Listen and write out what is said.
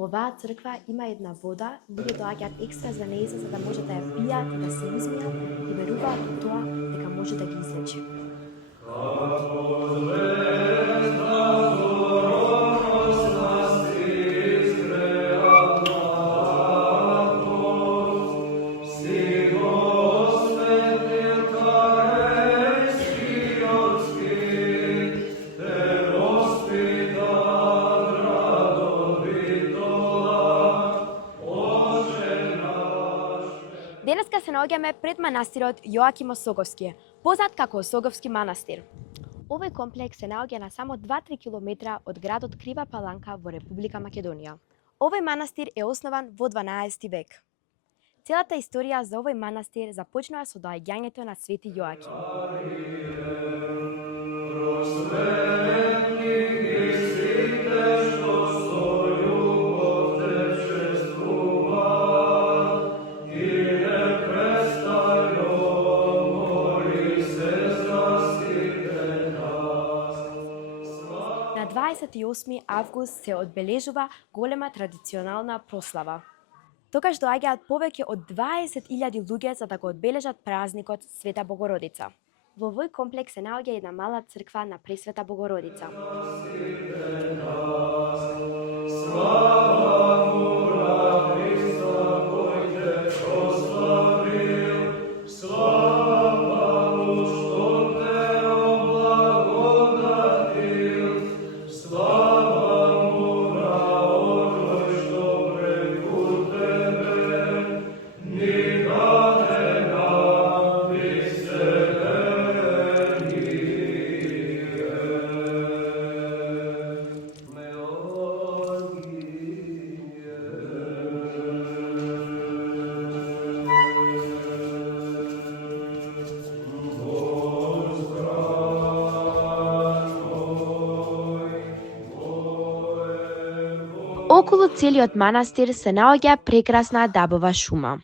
Во оваа црква има една вода, луѓе доаѓаат екстра за нејза за да може да ја пијат и да се измијат и веруваат во тоа дека може да ги излечи. Денеска се наоѓаме пред манастирот Јоаким Осоговски, познат како Осоговски манастир. Овој комплекс се наоѓа на само 2-3 километра од градот Крива Паланка во Република Македонија. Овој манастир е основан во 12 век. Целата историја за овој манастир започнува со доаѓањето на Свети Јоаким. На 28 август се одбележува голема традиционална прослава. Тогаш доаѓаат повеќе од 20.000 луѓе за да го одбележат празникот Света Богородица. Во овој комплекс се наоѓа една мала црква на Пресвета Богородица. Околу целиот манастир се наоѓа прекрасна дабова шума.